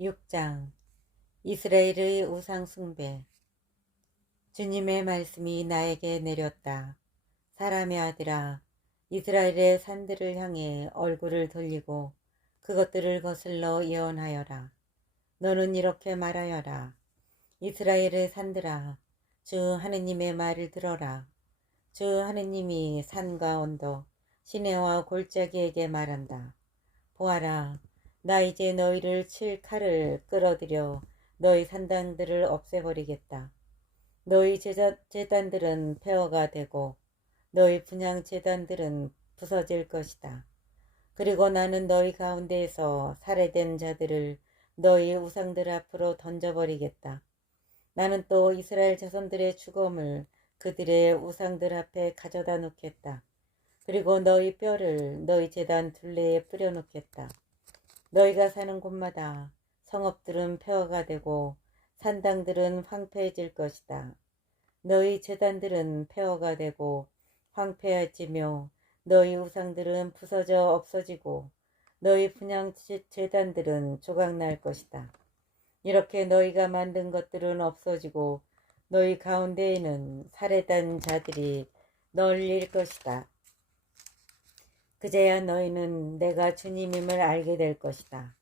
6장 이스라엘의 우상 숭배. 주님의 말씀이 나에게 내렸다. 사람의 아들아, 이스라엘의 산들을 향해 얼굴을 돌리고 그것들을 거슬러 예언하여라. 너는 이렇게 말하여라. 이스라엘의 산들아, 주 하느님의 말을 들어라. 주 하느님이 산과 언덕, 시내와 골짜기에게 말한다. 보아라, 나 이제 너희를 칠 칼을 끌어들여 너희 산당들을 없애버리겠다. 너희 제단들은 폐허가 되고 너희 분향 제단들은 부서질 것이다. 그리고 나는 너희 가운데에서 살해된 자들을 너희 우상들 앞으로 던져버리겠다. 나는 또 이스라엘 자손들의 죽음을 그들의 우상들 앞에 가져다 놓겠다. 그리고 너희 뼈를 너희 제단 둘레에 뿌려놓겠다. 너희가 사는 곳마다 성읍들은 폐허가 되고 산당들은 황폐해질 것이다. 너희 제단들은 폐허가 되고 황폐해지며 너희 우상들은 부서져 없어지고 너희 분향 제단들은 조각날 것이다. 이렇게 너희가 만든 것들은 없어지고 너희 가운데에는 살해된 자들이 널릴 것이다. 그제야 너희는 내가 주님임을 알게 될 것이다.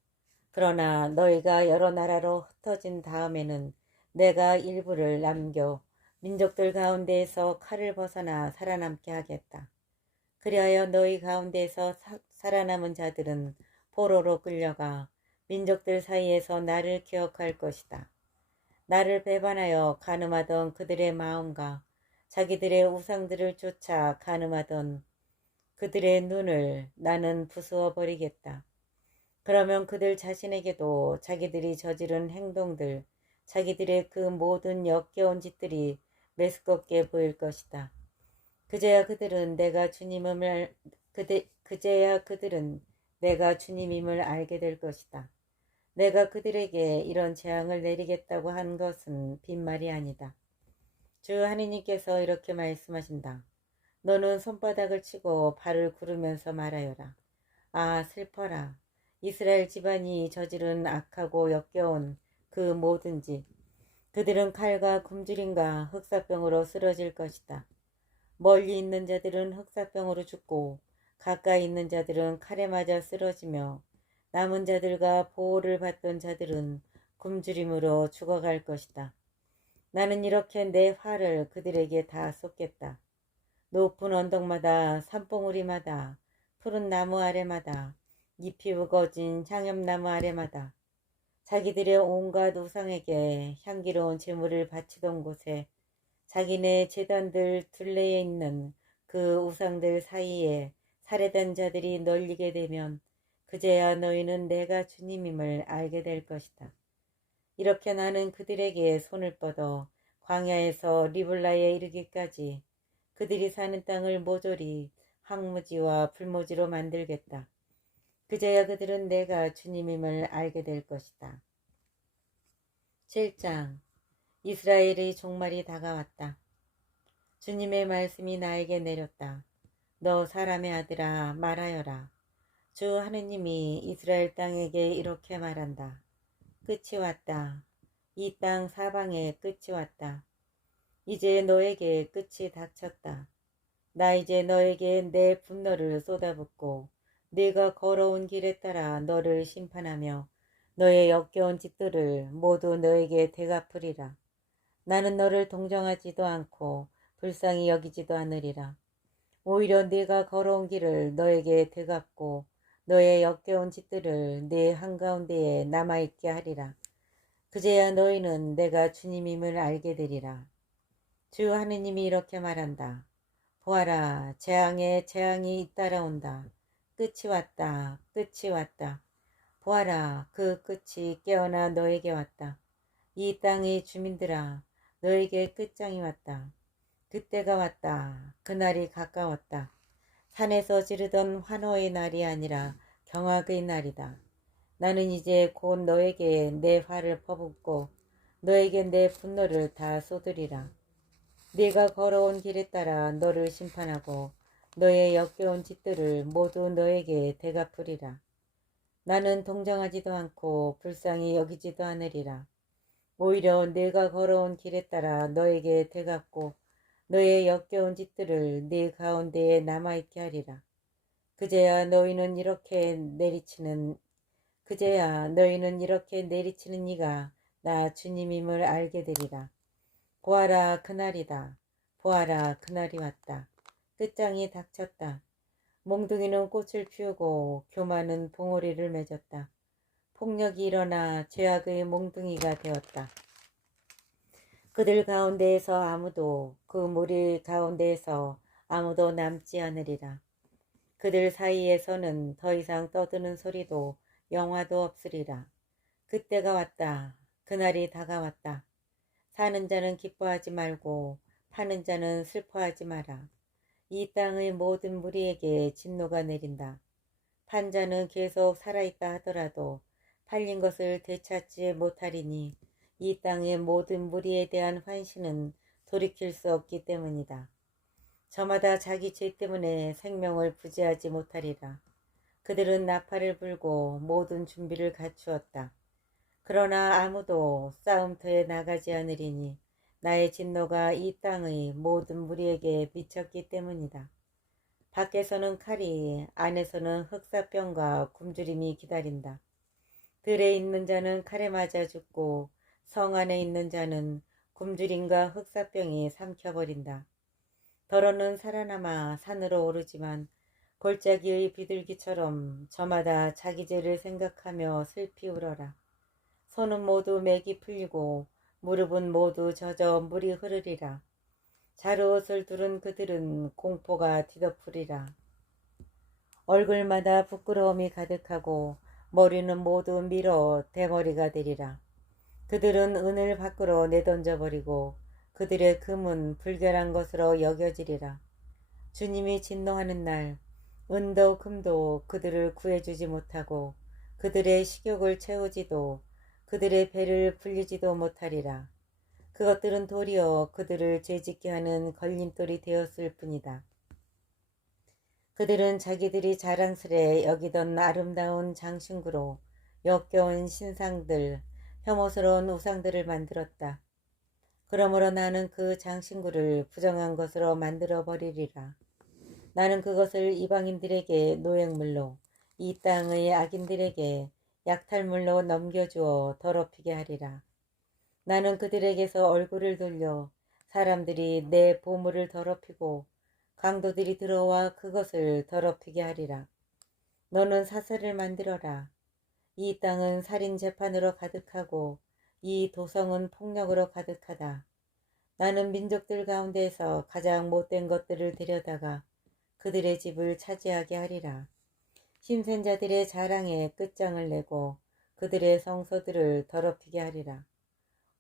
그러나 너희가 여러 나라로 흩어진 다음에는 내가 일부를 남겨 민족들 가운데에서 칼을 벗어나 살아남게 하겠다. 그리하여 너희 가운데에서 살아남은 자들은 포로로 끌려가 민족들 사이에서 나를 기억할 것이다. 나를 배반하여 간음하던 그들의 마음과 자기들의 우상들을 쫓아 간음하던 그들의 눈을 나는 부수어 버리겠다. 그러면 그들 자신에게도 자기들이 저지른 행동들, 자기들의 그 모든 역겨운 짓들이 메스껍게 보일 것이다. 그제야 그들은 내가 주님임을 알게 될 것이다. 내가 그들에게 이런 재앙을 내리겠다고 한 것은 빈말이 아니다. 주 하느님께서 이렇게 말씀하신다. 너는 손바닥을 치고 발을 구르면서 말하여라. 아, 슬퍼라. 이스라엘 집안이 저지른 악하고 역겨운 그 모든 짓. 그들은 칼과 굶주림과 흑사병으로 쓰러질 것이다. 멀리 있는 자들은 흑사병으로 죽고 가까이 있는 자들은 칼에 맞아 쓰러지며 남은 자들과 보호를 받던 자들은 굶주림으로 죽어갈 것이다. 나는 이렇게 내 화를 그들에게 다 쏟겠다. 높은 언덕마다 산봉우리마다 푸른 나무 아래마다 잎이 우거진 향염나무 아래마다 자기들의 온갖 우상에게 향기로운 제물을 바치던 곳에 자기네 제단들 둘레에 있는 그 우상들 사이에 살해된 자들이 널리게 되면 그제야 너희는 내가 주님임을 알게 될 것이다. 이렇게 나는 그들에게 손을 뻗어 광야에서 리블라에 이르기까지 그들이 사는 땅을 모조리 황무지와 불모지로 만들겠다. 그제야 그들은 내가 주님임을 알게 될 것이다. 7장 이스라엘의 종말이 다가왔다. 주님의 말씀이 나에게 내렸다. 너 사람의 아들아, 말하여라. 주 하느님이 이스라엘 땅에게 이렇게 말한다. 끝이 왔다. 이 땅 사방에 끝이 왔다. 이제 너에게 끝이 닥쳤다. 나 이제 너에게 내 분노를 쏟아붓고 네가 걸어온 길에 따라 너를 심판하며 너의 역겨운 짓들을 모두 너에게 되갚으리라. 나는 너를 동정하지도 않고 불쌍히 여기지도 않으리라. 오히려 네가 걸어온 길을 너에게 되갚고 너의 역겨운 짓들을 네 한가운데에 남아있게 하리라. 그제야 너희는 내가 주님임을 알게 되리라. 주 하느님이 이렇게 말한다. 보아라, 재앙에 재앙이 잇따라온다. 끝이 왔다. 끝이 왔다. 보아라, 그 끝이 깨어나 너에게 왔다. 이 땅의 주민들아, 너에게 끝장이 왔다. 그때가 왔다. 그날이 가까웠다. 산에서 지르던 환호의 날이 아니라 경악의 날이다. 나는 이제 곧 너에게 내 화를 퍼붓고 너에게 내 분노를 다 쏟으리라. 네가 걸어온 길에 따라 너를 심판하고 너의 역겨운 짓들을 모두 너에게 되갚으리라. 나는 동정하지도 않고 불쌍히 여기지도 않으리라. 오히려 내가 걸어온 길에 따라 너에게 되갚고 너의 역겨운 짓들을 네 가운데에 남아있게 하리라. 그제야 너희는 이렇게 내리치는 이가 나 주님임을 알게 되리라. 보아라 그날이다. 보아라 그날이 왔다. 끝장이 닥쳤다. 몽둥이는 꽃을 피우고 교만은 봉오리를 맺었다. 폭력이 일어나 죄악의 몽둥이가 되었다. 그들 가운데에서 그 무리 가운데에서 아무도 남지 않으리라. 그들 사이에서는 더 이상 떠드는 소리도 영화도 없으리라. 그때가 왔다. 그날이 다가왔다. 사는 자는 기뻐하지 말고 파는 자는 슬퍼하지 마라. 이 땅의 모든 무리에게 진노가 내린다. 판 자는 계속 살아있다 하더라도 팔린 것을 되찾지 못하리니 이 땅의 모든 무리에 대한 환신은 돌이킬 수 없기 때문이다. 저마다 자기 죄 때문에 생명을 부지하지 못하리라. 그들은 나팔을 불고 모든 준비를 갖추었다. 그러나 아무도 싸움터에 나가지 않으리니 나의 진노가 이 땅의 모든 무리에게 미쳤기 때문이다. 밖에서는 칼이, 안에서는 흑사병과 굶주림이 기다린다. 들에 있는 자는 칼에 맞아 죽고 성 안에 있는 자는 굶주림과 흑사병이 삼켜버린다. 더러는 살아남아 산으로 오르지만 골짜기의 비둘기처럼 저마다 자기 죄를 생각하며 슬피 울어라. 손은 모두 맥이 풀리고 무릎은 모두 젖어 물이 흐르리라. 자루옷을 두른 그들은 공포가 뒤덮으리라. 얼굴마다 부끄러움이 가득하고 머리는 모두 밀어 대머리가 되리라. 그들은 은을 밖으로 내던져버리고 그들의 금은 불결한 것으로 여겨지리라. 주님이 진노하는 날 은도 금도 그들을 구해주지 못하고 그들의 식욕을 채우지도 그들의 배를 불리지도 못하리라. 그것들은 도리어 그들을 죄짓게 하는 걸림돌이 되었을 뿐이다. 그들은 자기들이 자랑스레 여기던 아름다운 장신구로 역겨운 신상들, 혐오스러운 우상들을 만들었다. 그러므로 나는 그 장신구를 부정한 것으로 만들어 버리리라. 나는 그것을 이방인들에게 노획물로 이 땅의 악인들에게 약탈물로 넘겨주어 더럽히게 하리라. 나는 그들에게서 얼굴을 돌려 사람들이 내 보물을 더럽히고 강도들이 들어와 그것을 더럽히게 하리라. 너는 사슬을 만들어라. 이 땅은 살인 재판으로 가득하고 이 도성은 폭력으로 가득하다. 나는 민족들 가운데에서 가장 못된 것들을 데려다가 그들의 집을 차지하게 하리라. 힘센 자들의 자랑에 끝장을 내고 그들의 성소들을 더럽히게 하리라.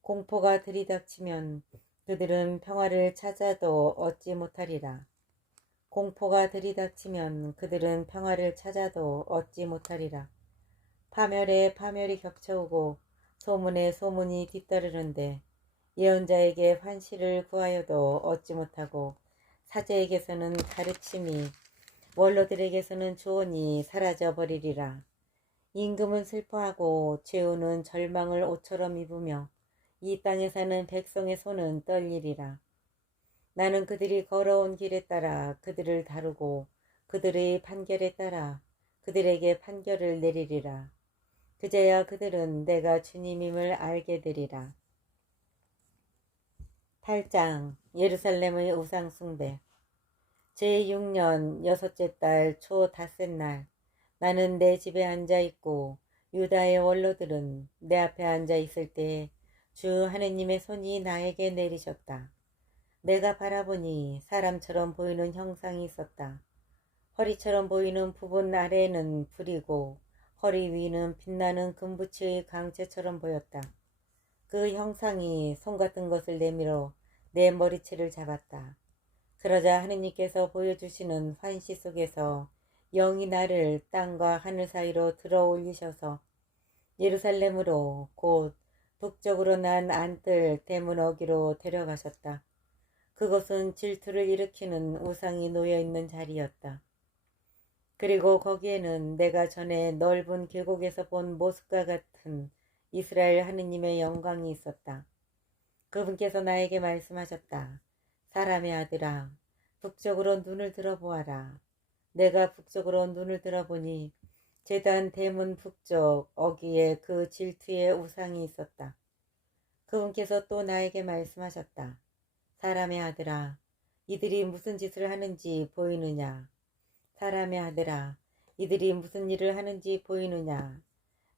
공포가 들이닥치면 그들은 평화를 찾아도 얻지 못하리라. 공포가 들이닥치면 그들은 평화를 찾아도 얻지 못하리라. 파멸에 파멸이 겹쳐오고 소문에 소문이 뒤따르는데 예언자에게 환시를 구하여도 얻지 못하고 사제에게서는 가르침이 원로들에게서는 조언이 사라져버리리라. 임금은 슬퍼하고 죄우는 절망을 옷처럼 입으며 이 땅에 사는 백성의 손은 떨리리라. 나는 그들이 걸어온 길에 따라 그들을 다루고 그들의 판결에 따라 그들에게 판결을 내리리라. 그제야 그들은 내가 주님임을 알게 되리라. 8장 예루살렘의 우상 숭배. 제6년 여섯째 달 초 닷새 날 나는 내 집에 앉아있고 유다의 원로들은 내 앞에 앉아있을 때 주 하느님의 손이 나에게 내리셨다. 내가 바라보니 사람처럼 보이는 형상이 있었다. 허리처럼 보이는 부분 아래에는 불이고 허리 위는 빛나는 금붙이의 강체처럼 보였다. 그 형상이 손 같은 것을 내밀어 내 머리채를 잡았다. 그러자 하느님께서 보여주시는 환시 속에서 영이 나를 땅과 하늘 사이로 들어 올리셔서 예루살렘으로 곧 북쪽으로 난 안뜰 대문 어기로 데려가셨다. 그것은 질투를 일으키는 우상이 놓여있는 자리였다. 그리고 거기에는 내가 전에 넓은 계곡에서 본 모습과 같은 이스라엘 하느님의 영광이 있었다. 그분께서 나에게 말씀하셨다. 사람의 아들아, 북쪽으로 눈을 들어보아라. 내가 북쪽으로 눈을 들어보니 제단 대문 북쪽 어귀에 그 질투의 우상이 있었다. 그분께서 또 나에게 말씀하셨다. 사람의 아들아, 이들이 무슨 짓을 하는지 보이느냐? 사람의 아들아, 이들이 무슨 일을 하는지 보이느냐?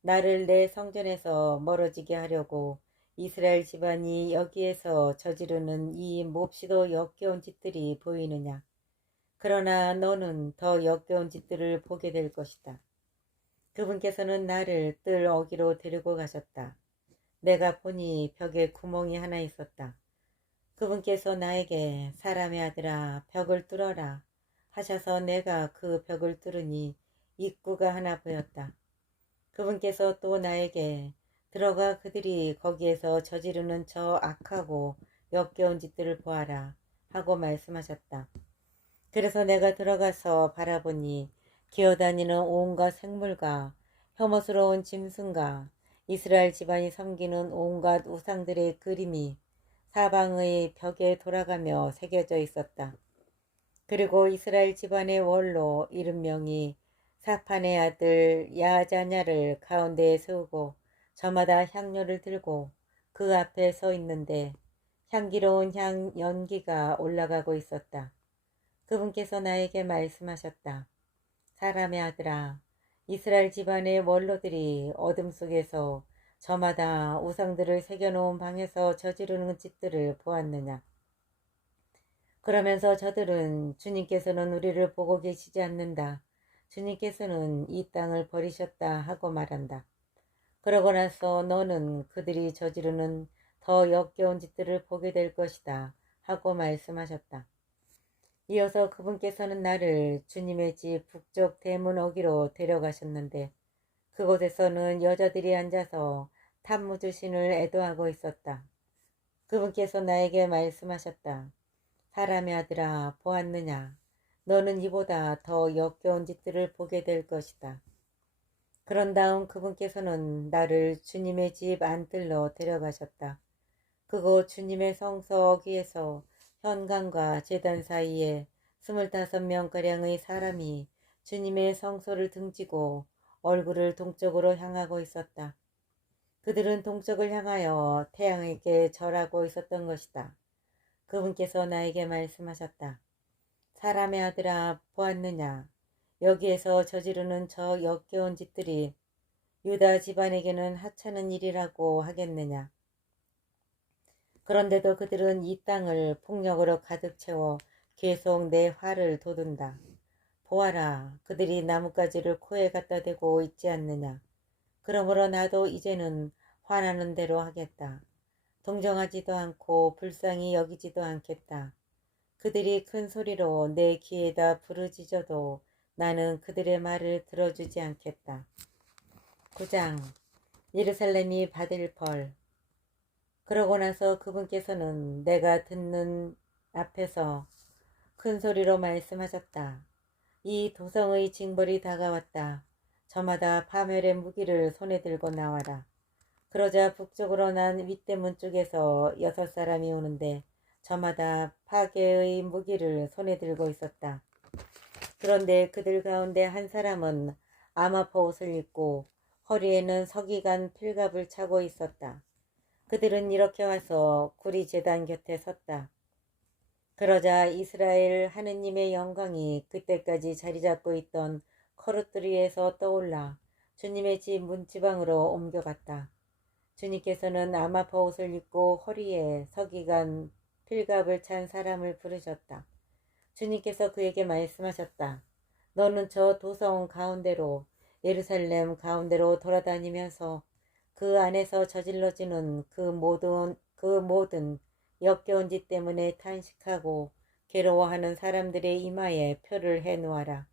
나를 내 성전에서 멀어지게 하려고 이스라엘 집안이 여기에서 저지르는 이 몹시도 역겨운 짓들이 보이느냐? 그러나 너는 더 역겨운 짓들을 보게 될 것이다. 그분께서는 나를 뜰 어귀로 데리고 가셨다. 내가 보니 벽에 구멍이 하나 있었다. 그분께서 나에게 사람의 아들아 벽을 뚫어라 하셔서 내가 그 벽을 뚫으니 입구가 하나 보였다. 그분께서 또 나에게 들어가 그들이 거기에서 저지르는 저 악하고 역겨운 짓들을 보아라 하고 말씀하셨다. 그래서 내가 들어가서 바라보니 기어다니는 온갖 생물과 혐오스러운 짐승과 이스라엘 집안이 섬기는 온갖 우상들의 그림이 사방의 벽에 돌아가며 새겨져 있었다. 그리고 이스라엘 집안의 원로 이름명이 사판의 아들 야자냐를 가운데에 세우고 저마다 향료를 들고 그 앞에 서 있는데 향기로운 향 연기가 올라가고 있었다. 그분께서 나에게 말씀하셨다. 사람의 아들아, 이스라엘 집안의 원로들이 어둠 속에서 저마다 우상들을 새겨놓은 방에서 저지르는 짓들을 보았느냐. 그러면서 저들은 주님께서는 우리를 보고 계시지 않는다. 주님께서는 이 땅을 버리셨다 하고 말한다. 그러고 나서 너는 그들이 저지르는 더 역겨운 짓들을 보게 될 것이다 하고 말씀하셨다. 이어서 그분께서는 나를 주님의 집 북쪽 대문 어귀로 데려가셨는데 그곳에서는 여자들이 앉아서 탐무주신을 애도하고 있었다. 그분께서 나에게 말씀하셨다. 사람의 아들아 보았느냐? 너는 이보다 더 역겨운 짓들을 보게 될 것이다. 그런 다음 그분께서는 나를 주님의 집 안뜰로 데려가셨다. 그곳 주님의 성서 어귀에서 현관과 제단 사이에 25명가량의 사람이 주님의 성소를 등지고 얼굴을 동쪽으로 향하고 있었다. 그들은 동쪽을 향하여 태양에게 절하고 있었던 것이다. 그분께서 나에게 말씀하셨다. 사람의 아들아 보았느냐? 여기에서 저지르는 저 역겨운 짓들이 유다 집안에게는 하찮은 일이라고 하겠느냐? 그런데도 그들은 이 땅을 폭력으로 가득 채워 계속 내 화를 돋운다. 보아라, 그들이 나뭇가지를 코에 갖다 대고 있지 않느냐. 그러므로 나도 이제는 화나는 대로 하겠다. 동정하지도 않고 불쌍히 여기지도 않겠다. 그들이 큰 소리로 내 귀에다 부르짖어도 나는 그들의 말을 들어주지 않겠다. 9장 예루살렘이 받을 벌. 그러고 나서 그분께서는 내가 듣는 앞에서 큰 소리로 말씀하셨다. 이 도성의 징벌이 다가왔다. 저마다 파멸의 무기를 손에 들고 나와라. 그러자 북쪽으로 난 윗대문 쪽에서 6사람이 오는데 저마다 파괴의 무기를 손에 들고 있었다. 그런데 그들 가운데 한 사람은 아마포 옷을 입고 허리에는 서기관 필갑을 차고 있었다. 그들은 이렇게 와서 구리 제단 곁에 섰다. 그러자 이스라엘 하느님의 영광이 그때까지 자리 잡고 있던 커루트리에서 떠올라 주님의 집 문지방으로 옮겨갔다. 주님께서는 아마파 옷을 입고 허리에 서기관 필갑을 찬 사람을 부르셨다. 주님께서 그에게 말씀하셨다. 너는 저 도성 가운데로 예루살렘 가운데로 돌아다니면서 그 안에서 저질러지는 그 모든 역겨운 짓 때문에 탄식하고 괴로워하는 사람들의 이마에 표를 해놓아라.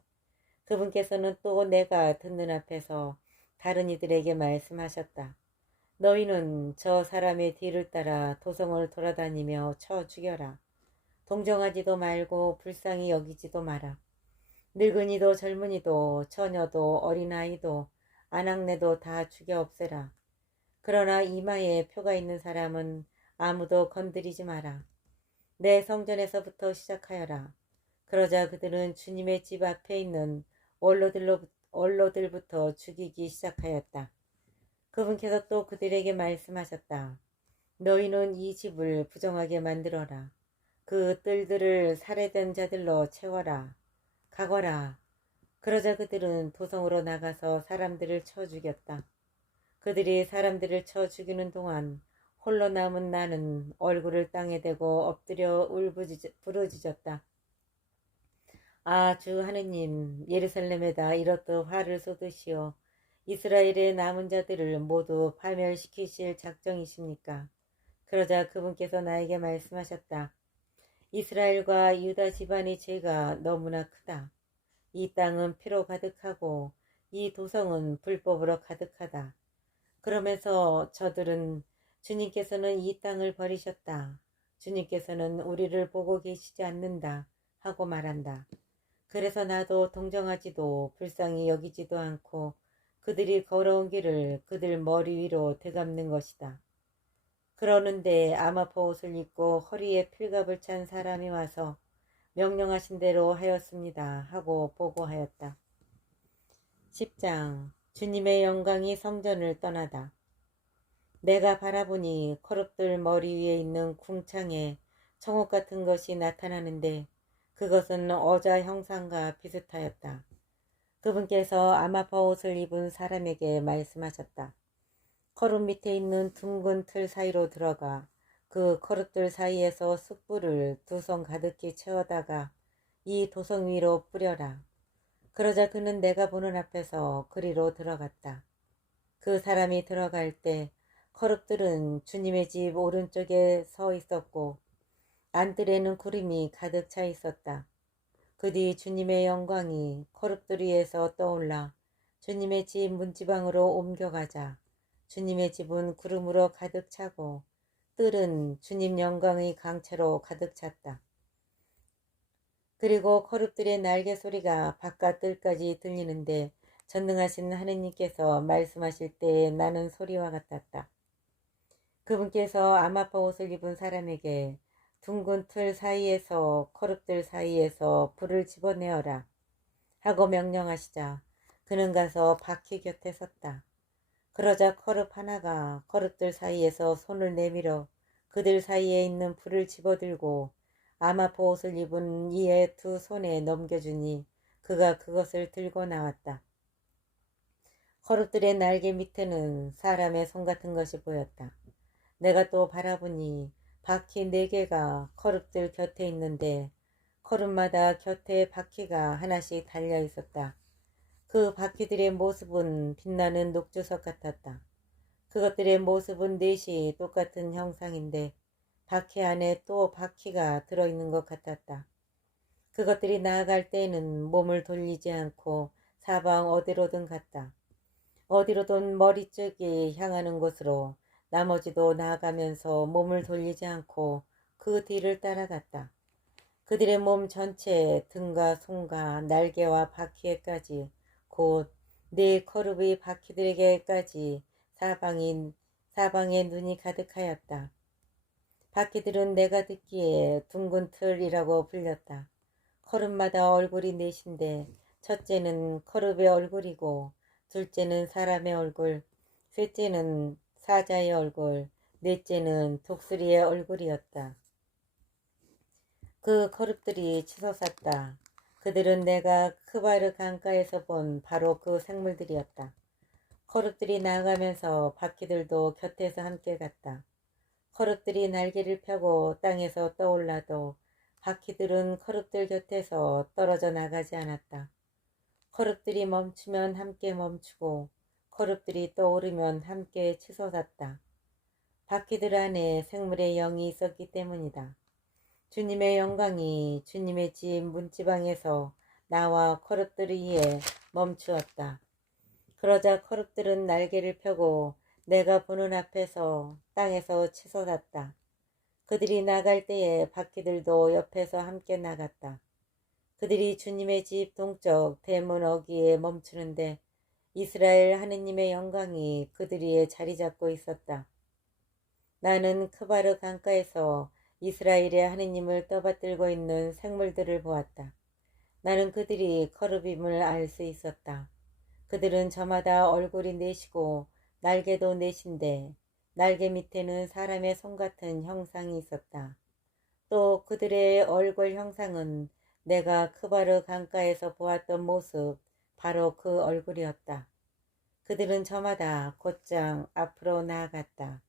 그분께서는 또 내가 듣는 앞에서 다른 이들에게 말씀하셨다. 너희는 저 사람의 뒤를 따라 도성을 돌아다니며 쳐 죽여라. 동정하지도 말고 불쌍히 여기지도 마라. 늙은이도 젊은이도 처녀도 어린아이도 아낙네도 다 죽여 없애라. 그러나 이마에 표가 있는 사람은 아무도 건드리지 마라. 내 성전에서부터 시작하여라. 그러자 그들은 주님의 집 앞에 있는 원로들부터 죽이기 시작하였다. 그분께서 또 그들에게 말씀하셨다. 너희는 이 집을 부정하게 만들어라. 그 뜰들을 살해된 자들로 채워라. 가거라. 그러자 그들은 도성으로 나가서 사람들을 쳐 죽였다. 그들이 사람들을 쳐 죽이는 동안 홀로 남은 나는 얼굴을 땅에 대고 엎드려 부르짖었다. 아, 주 하느님, 예루살렘에다 이렇듯 화를 쏟으시어 이스라엘의 남은 자들을 모두 파멸시키실 작정이십니까? 그러자 그분께서 나에게 말씀하셨다. 이스라엘과 유다 집안의 죄가 너무나 크다. 이 땅은 피로 가득하고 이 도성은 불법으로 가득하다. 그러면서 저들은 주님께서는 이 땅을 버리셨다. 주님께서는 우리를 보고 계시지 않는다 하고 말한다. 그래서 나도 동정하지도 불쌍히 여기지도 않고 그들이 걸어온 길을 그들 머리 위로 되감는 것이다. 그러는데 아마포 옷을 입고 허리에 필갑을 찬 사람이 와서 명령하신 대로 하였습니다 하고 보고하였다. 10장 주님의 영광이 성전을 떠나다. 내가 바라보니 거룩들 머리 위에 있는 궁창에 청옥 같은 것이 나타나는데 그것은 어자 형상과 비슷하였다. 그분께서 아마파 옷을 입은 사람에게 말씀하셨다. 거룩 밑에 있는 둥근 틀 사이로 들어가 그 거룩들 사이에서 숯불을 2성 가득히 채워다가 이 도성 위로 뿌려라. 그러자 그는 내가 보는 앞에서 그리로 들어갔다. 그 사람이 들어갈 때 거룩들은 주님의 집 오른쪽에 서 있었고 안뜰에는 구름이 가득 차 있었다. 그 뒤 주님의 영광이 거룩들 위에서 떠올라 주님의 집 문지방으로 옮겨가자 주님의 집은 구름으로 가득 차고 뜰은 주님 영광의 강채로 가득 찼다. 그리고 거룩들의 날개 소리가 바깥 뜰까지 들리는데 전능하신 하느님께서 말씀하실 때 나는 소리와 같았다. 그분께서 아마파 옷을 입은 사람에게 둥근 틀 사이에서 거룩들 사이에서 불을 집어내어라 하고 명령하시자 그는 가서 바퀴 곁에 섰다. 그러자 거룩 하나가 거룩들 사이에서 손을 내밀어 그들 사이에 있는 불을 집어들고 아마파 옷을 입은 이의 2손에 넘겨주니 그가 그것을 들고 나왔다. 거룩들의 날개 밑에는 사람의 손 같은 것이 보였다. 내가 또 바라보니 바퀴 4개가 거룩들 곁에 있는데 거룩마다 곁에 바퀴가 하나씩 달려 있었다. 그 바퀴들의 모습은 빛나는 녹주석 같았다. 그것들의 모습은 4이 똑같은 형상인데 바퀴 안에 또 바퀴가 들어있는 것 같았다. 그것들이 나아갈 때에는 몸을 돌리지 않고 사방 어디로든 갔다. 어디로든 머리 쪽이 향하는 곳으로 나머지도 나아가면서 몸을 돌리지 않고 그 뒤를 따라갔다. 그들의 몸 전체에 등과 손과 날개와 바퀴에까지 곧 4커룹의 바퀴들에게까지 사방에 눈이 가득하였다. 바퀴들은 내가 듣기에 둥근 틀이라고 불렸다. 커룹마다 얼굴이 4인데 첫째는 커룹의 얼굴이고 둘째는 사람의 얼굴, 셋째는 사자의 얼굴, 넷째는 독수리의 얼굴이었다. 그 거룩들이 치솟았다. 그들은 내가 크바르 강가에서 본 바로 그 생물들이었다. 거룩들이 나아가면서 바퀴들도 곁에서 함께 갔다. 거룩들이 날개를 펴고 땅에서 떠올라도 바퀴들은 거룩들 곁에서 떨어져 나가지 않았다. 거룩들이 멈추면 함께 멈추고 거룩들이 떠오르면 함께 치솟았다. 바퀴들 안에 생물의 영이 있었기 때문이다. 주님의 영광이 주님의 집 문지방에서 나와 거룩들 위에 멈추었다. 그러자 거룩들은 날개를 펴고 내가 보는 앞에서 땅에서 치솟았다. 그들이 나갈 때에 바퀴들도 옆에서 함께 나갔다. 그들이 주님의 집 동쪽 대문 어귀에 멈추는데 이스라엘 하느님의 영광이 그들 위에 자리 잡고 있었다. 나는 크바르 강가에서 이스라엘의 하느님을 떠받들고 있는 생물들을 보았다. 나는 그들이 커루빔을 알 수 있었다. 그들은 저마다 얼굴이 넷이고 날개도 넷인데 날개 밑에는 사람의 손 같은 형상이 있었다. 또 그들의 얼굴 형상은 내가 크바르 강가에서 보았던 모습, 바로 그 얼굴이었다. 그들은 저마다 곧장 앞으로 나아갔다.